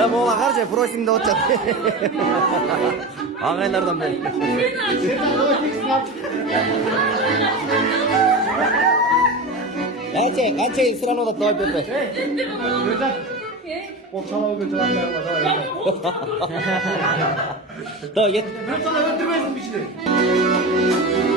Ya bu karşı prosimde otur. Ağaylardan beri. Kança sıranı da doy Pepe. Boçalı götürenler var. Doy git. Ben sana öldürmesin bir şey.